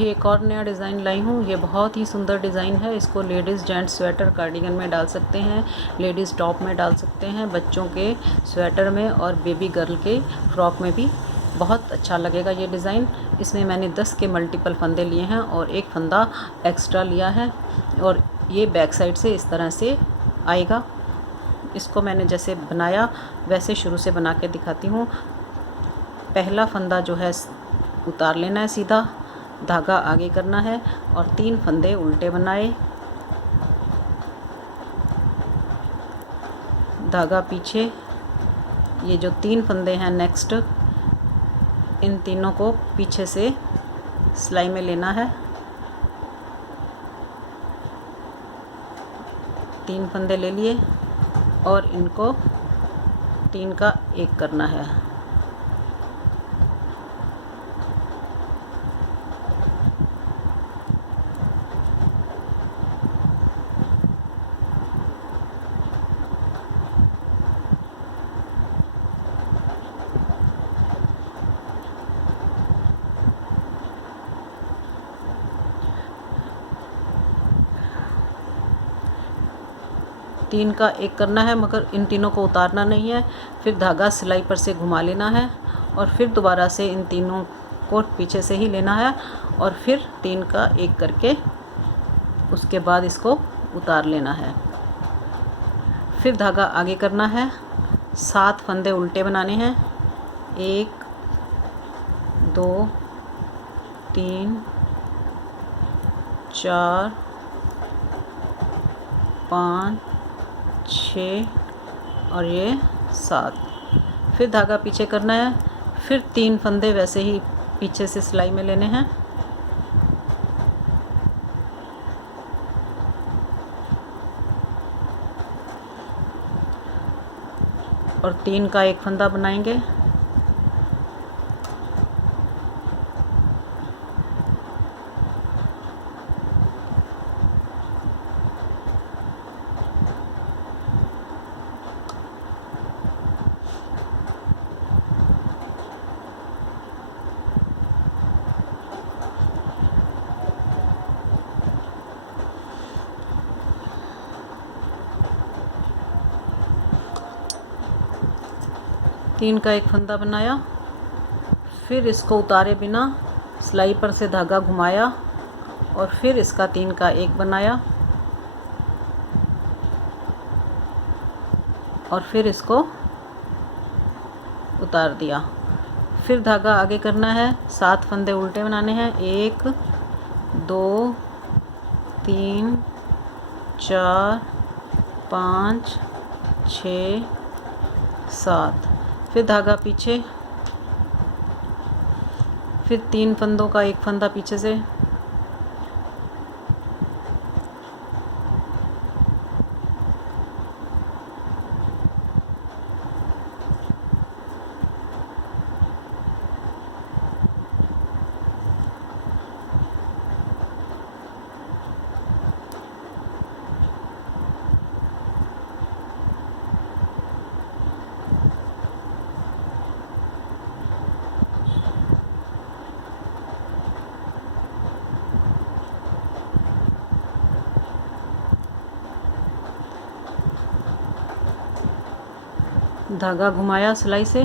ये एक और नया डिज़ाइन लाई हूँ। ये बहुत ही सुंदर डिज़ाइन है। इसको लेडीज़ जेंट्स स्वेटर कार्डिगन में डाल सकते हैं, लेडीज़ टॉप में डाल सकते हैं, बच्चों के स्वेटर में और बेबी गर्ल के फ्रॉक में भी बहुत अच्छा लगेगा ये डिज़ाइन। इसमें मैंने 10 के मल्टीपल फंदे लिए हैं और एक फंदा एक्स्ट्रा लिया है और ये बैक साइड से इस तरह से आएगा। इसको मैंने जैसे बनाया वैसे शुरू से बना के दिखाती हूँ। पहला फंदा जो है उतार लेना है, सीधा धागा आगे करना है और 3 फंदे उल्टे बनाए, धागा पीछे। ये जो 3 फंदे हैं नेक्स्ट, इन तीनों को पीछे से सिलाई में लेना है। 3 फंदे ले लिए और इनको 3 का 1 करना है। तीन का 1 करना है, मगर इन तीनों को उतारना नहीं है। फिर धागा सिलाई पर से घुमा लेना है और फिर दोबारा से इन तीनों को पीछे से ही लेना है और फिर 3 का 1 करके उसके बाद इसको उतार लेना है। फिर धागा आगे करना है, 7 फंदे उल्टे बनाने हैं। 1 2 3 4 5 6 और ये 7। फिर धागा पीछे करना है, फिर 3 फंदे वैसे ही पीछे से सिलाई में लेने हैं और 3 का 1 फंदा बनाएंगे। तीन का 1 फंदा बनाया, फिर इसको उतारे बिना सिलाई पर से धागा घुमाया और फिर इसका 3 का 1 बनाया और फिर इसको उतार दिया। फिर धागा आगे करना है, 7 फंदे उल्टे बनाने हैं। 1 2 3 4 5 6 7। फिर धागा पीछे, फिर 3 फंदों का 1 फंदा पीछे से, धागा घुमाया सिलाई से,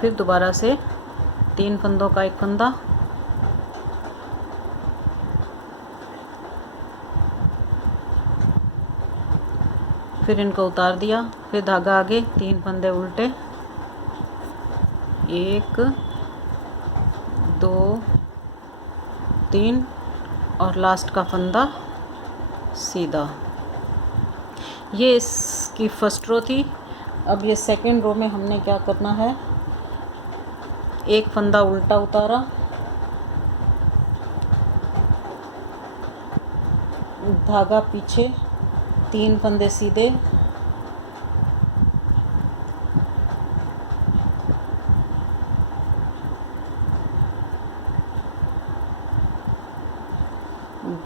फिर दोबारा से 3 फंदों का 1 फंदा, फिर इनको उतार दिया। फिर धागा आगे, 3 फंदे उल्टे, 1 2 3 और लास्ट का फंदा सीधा। ये इसकी फर्स्ट रो थी। अब ये सेकेंड रो में हमने क्या करना है, 1 फंदा उल्टा उतारा, धागा पीछे, 3 फंदे सीधे,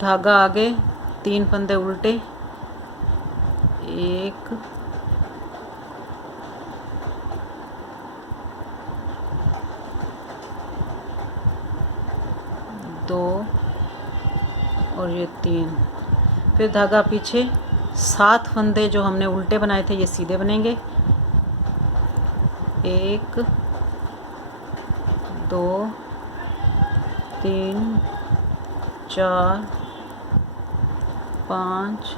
धागा आगे, 3 फंदे उल्टे, 1 2 2 और ये 3। फिर धागा पीछे 7 फंदे जो हमने उल्टे बनाए थे ये सीधे बनेंगे। 1 2 3 4 5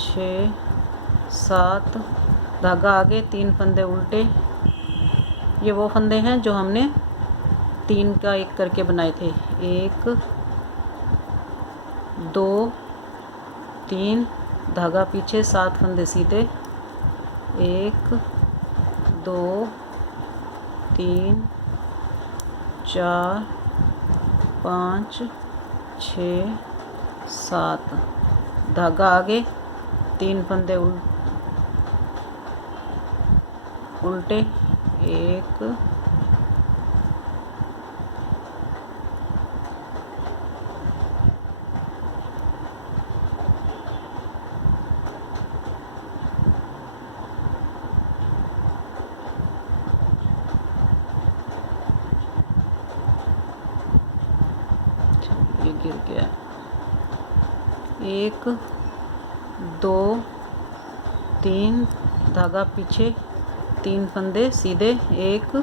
6 7। धागा आगे, 3 फंदे उल्टे। ये वो फंदे हैं जो हमने 3 का 1 करके बनाए थे। 1 2 3। धागा पीछे, 7 फंदे सीधे। 1 2 3 4 5 6 7। धागा आगे, 3 फंदे उल्टे। 1 ये गिर गया। 1 2 3। धागा पीछे, 3 फंदे सीधे। 1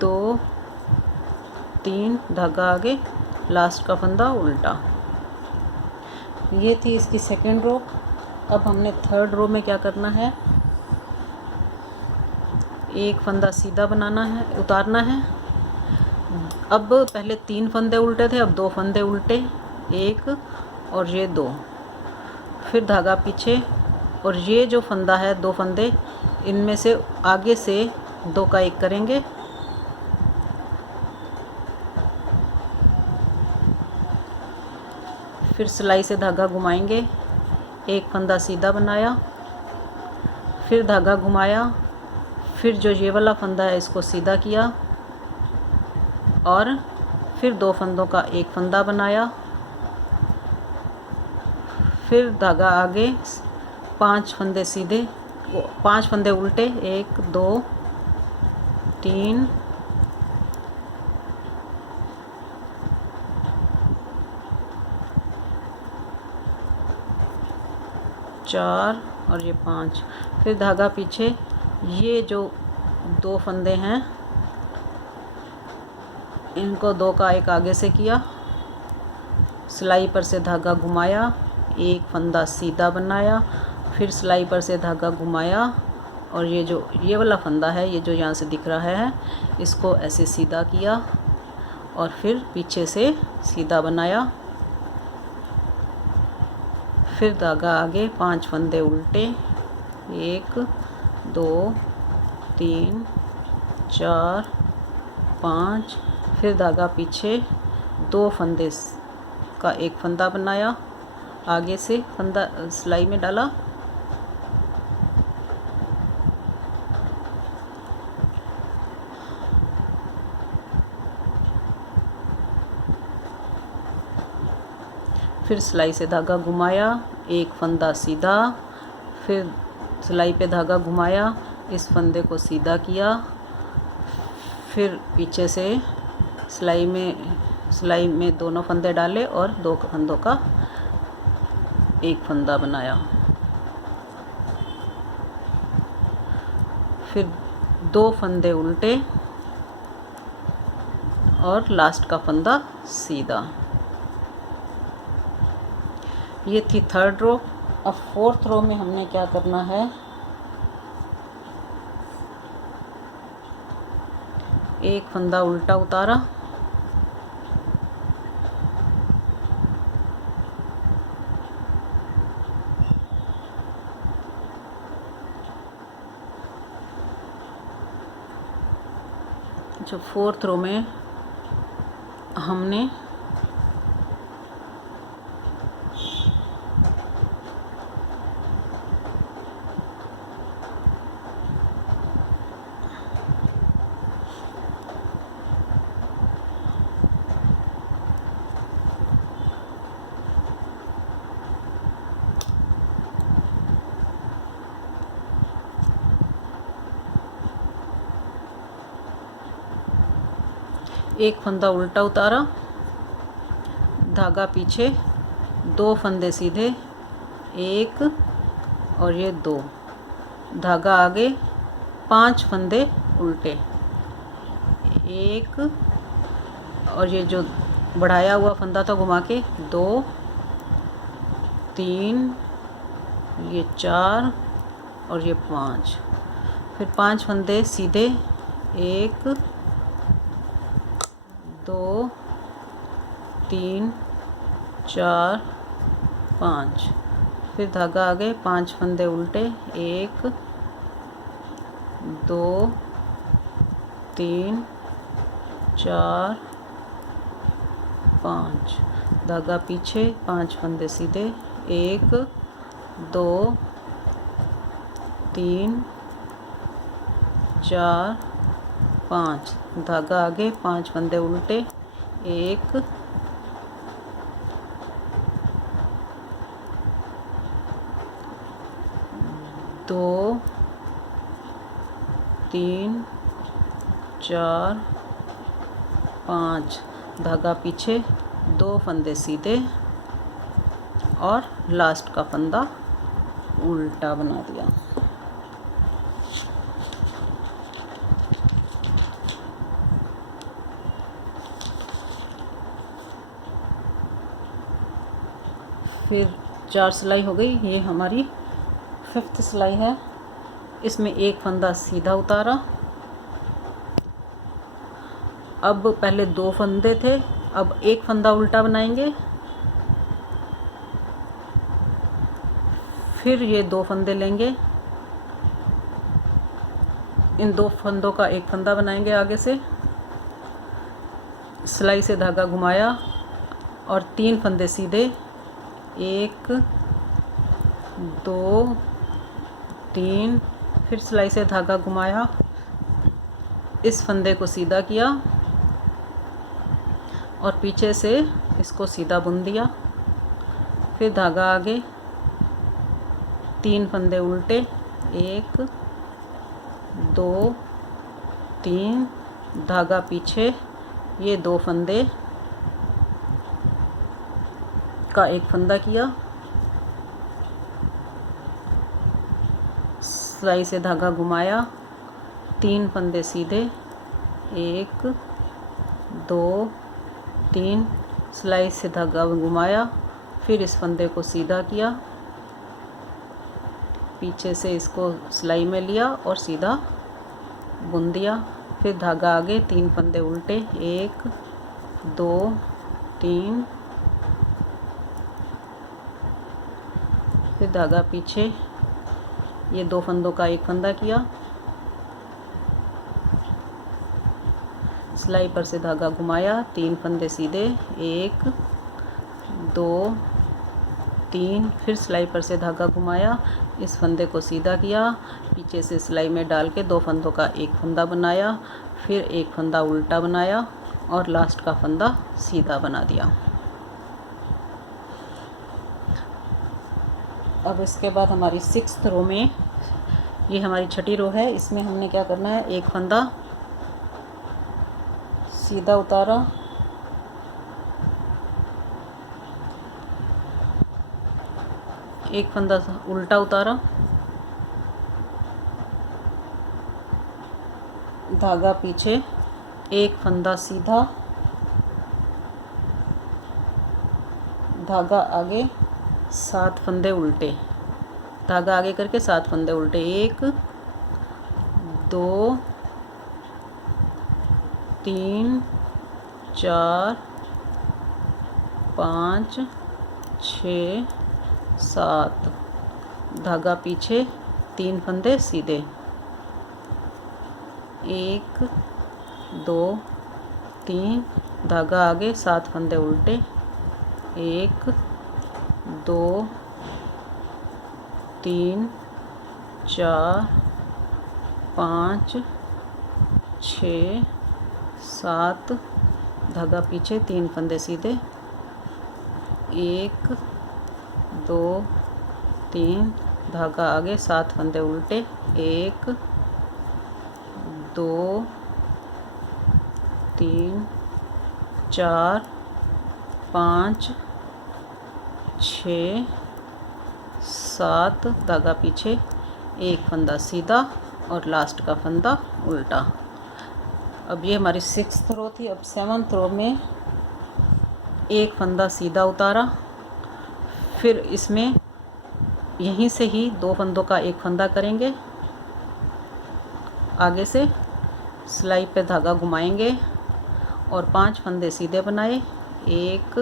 2 3। धागा आगे, लास्ट का फंदा उल्टा। ये थी इसकी सेकेंड रो। अब हमने थर्ड रो में क्या करना है, एक फंदा सीधा बनाना है, उतारना है। अब पहले 3 फंदे उल्टे थे, अब 2 फंदे उल्टे। 1 और ये 2। फिर धागा पीछे, और ये जो फंदा है 2 फंदे, इनमें से आगे से 2 का 1 करेंगे। फिर सिलाई से धागा घुमाएंगे। एक फंदा सीधा बनाया, फिर धागा घुमाया, फिर जो ये वाला फंदा है इसको सीधा किया, और फिर 2 फंदों का 1 फंदा बनाया। फिर धागा आगे, 5 फंदे सीधे, 5 फंदे उल्टे। 1 2 3 4 और ये 5। फिर धागा पीछे, ये जो 2 फंदे हैं इनको 2 का 1 आगे से किया, सिलाई पर से धागा घुमाया, एक फंदा सीधा बनाया, फिर सिलाई पर से धागा घुमाया, और ये जो ये वाला फंदा है, ये जो यहाँ से दिख रहा है, इसको ऐसे सीधा किया, और फिर पीछे से सीधा बनाया। फिर धागा आगे, 5 फंदे उल्टे। 1 2 3 4 5। फिर धागा पीछे, 2 फंदे का 1 फंदा बनाया, आगे से फंदा सिलाई में डाला। फिर सिलाई से धागा घुमाया, 1 फंदा सीधा, फिर सिलाई पे धागा घुमाया, इस फंदे को सीधा किया, फिर पीछे से सिलाई में दोनों फंदे डाले और 2 फंदों का 1 फंदा बनाया। फिर 2 फंदे उल्टे और लास्ट का फंदा सीधा। ये थी थर्ड रो। अब फोर्थ रो में हमने क्या करना है, एक फंदा उल्टा उतारा, जो फोर्थ रो में हमने एक फंदा उल्टा उतारा, धागा पीछे, 2 फंदे सीधे, 1 और ये 2, धागा आगे, 5 फंदे उल्टे, 1 और ये जो बढ़ाया हुआ फंदा था घुमा के, 2, 3, ये 4 और ये 5, फिर 5 फंदे सीधे, 1 2 3 4 5, फिर धागा आगे, 5 फंदे उल्टे, 1 2 3 4 5, धागा पीछे, 5 फंदे सीधे, 1 2 3 4 5, धागा आगे, 5 फंदे उल्टे, 1 2 3 4 5, धागा पीछे, 2 फंदे सीधे और लास्ट का फंदा उल्टा बना दिया। फिर 4 सिलाई हो गई। ये हमारी 5th सिलाई है। इसमें एक फंदा सीधा उतारा। अब पहले 2 फंदे थे, अब एक फंदा उल्टा बनाएंगे। फिर ये 2 फंदे लेंगे, इन 2 फंदों का एक फंदा बनाएंगे आगे से, सिलाई से धागा घुमाया और 3 फंदे सीधे, 1 2 3, फिर सिलाई से धागा घुमाया, इस फंदे को सीधा किया और पीछे से इसको सीधा बुन दिया। फिर धागा आगे, 3 फंदे उल्टे, 1 2 3, धागा पीछे, ये 2 फंदे का एक फंदा किया, सिलाई से धागा घुमाया, 3 फंदे सीधे, 1 2 3, सिलाई से धागा घुमाया, फिर इस फंदे को सीधा किया, पीछे से इसको सिलाई में लिया और सीधा बुन दिया। फिर धागा आगे, 3 फंदे उल्टे, 1 2 3, फिर धागा पीछे, ये 2 फंदों का एक फंदा किया, सिलाई पर से धागा घुमाया, 3 फंदे सीधे, 1 2 3, फिर सिलाई पर से धागा घुमाया, इस फंदे को सीधा किया, पीछे से सिलाई में डाल के 2 फंदों का एक फंदा बनाया, फिर एक फंदा उल्टा बनाया और लास्ट का फंदा सीधा बना दिया। अब इसके बाद हमारी 6th रो में, ये हमारी 6ठी रो है, इसमें हमने क्या करना है, एक फंदा सीधा उतारा, एक फंदा उल्टा उतारा, धागा पीछे, एक फंदा सीधा, धागा आगे, 7 फंदे उल्टे, धागा आगे करके 7 फंदे उल्टे, 1 2 3 4 5 6 7, धागा पीछे, 3 फंदे सीधे, 1 2 3, धागा आगे, 7 फंदे उल्टे, 1 2 3 4 5 6 7, धागा पीछे, 3 फंदे सीधे, 1 2 3, धागा आगे, 7 फंदे उल्टे, 1 2 3 4 5 6 7 धागा पीछे, एक फंदा सीधा और लास्ट का फंदा उल्टा। अब ये हमारी 6th रो थी। अब 7th रो में एक फंदा सीधा उतारा, फिर इसमें यहीं से ही 2 फंदों का एक फंदा करेंगे, आगे से सिलाई पे धागा घुमाएंगे और 5 फंदे सीधे बनाए, 1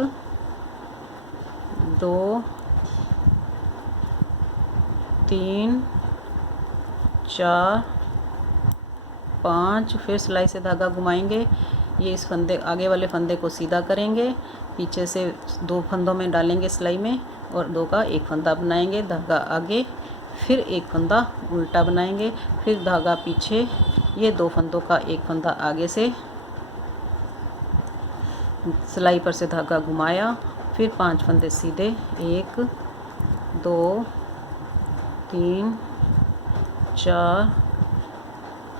2 3 4 5। फिर सिलाई से धागा घुमाएंगे, ये इस फंदे आगे वाले फंदे को सीधा करेंगे, पीछे से 2 फंदों में डालेंगे सिलाई में और 2 का एक फंदा बनाएंगे, धागा आगे, फिर एक फंदा उल्टा बनाएंगे, फिर धागा पीछे, ये 2 फंदों का एक फंदा आगे से, सिलाई पर से धागा घुमाया, फिर 5 फंदे सीधे, 1 2 3 4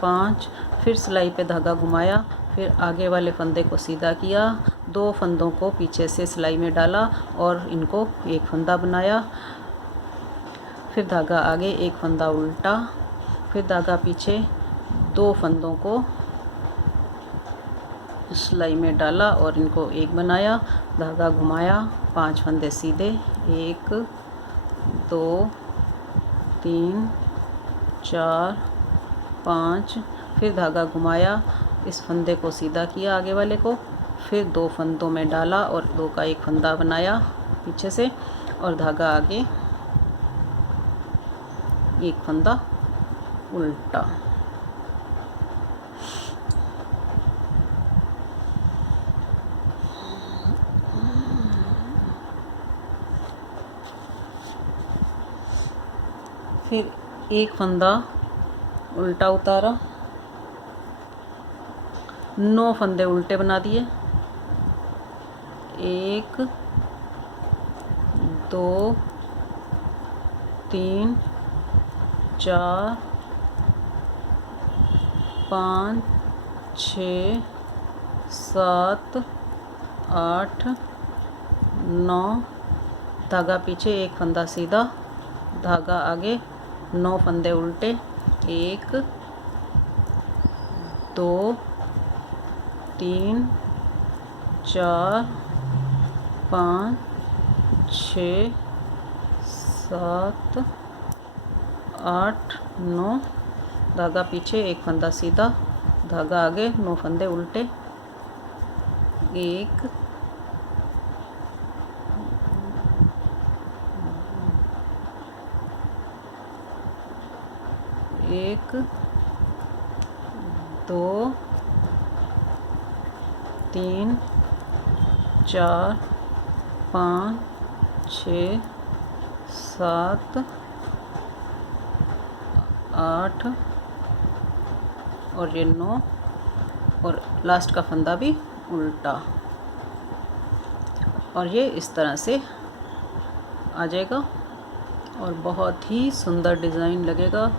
5। फिर सिलाई पे धागा घुमाया, फिर आगे वाले फंदे को सीधा किया, 2 फंदों को पीछे से सिलाई में डाला और इनको एक फंदा बनाया, फिर धागा आगे, एक फंदा उल्टा, फिर धागा पीछे, 2 फंदों को सिलाई में डाला और इनको एक बनाया, धागा घुमाया, 5 फंदे सीधे, 1 2 3 4 5। फिर धागा घुमाया, इस फंदे को सीधा किया आगे वाले को, फिर 2 फंदों में डाला और 2 का एक फंदा बनाया पीछे से और धागा आगे, एक फंदा उल्टा। फिर एक फंदा उल्टा उतारा, 9 फंदे उल्टे बना दिए, 1 2 3 4 5 6 7 8 9। धागा पीछे, एक फंदा सीधा, धागा आगे, 9 फंदे उल्टे, 1 2 3 4 5 6 7 8 9। धागा पीछे, एक फंदा सीधा, धागा आगे, 9 फंदे उल्टे, 1 1 2 3 4 5 6 7 8 और ये 9 और लास्ट का फंदा भी उल्टा। और ये इस तरह से आ जाएगा और बहुत ही सुंदर डिज़ाइन लगेगा।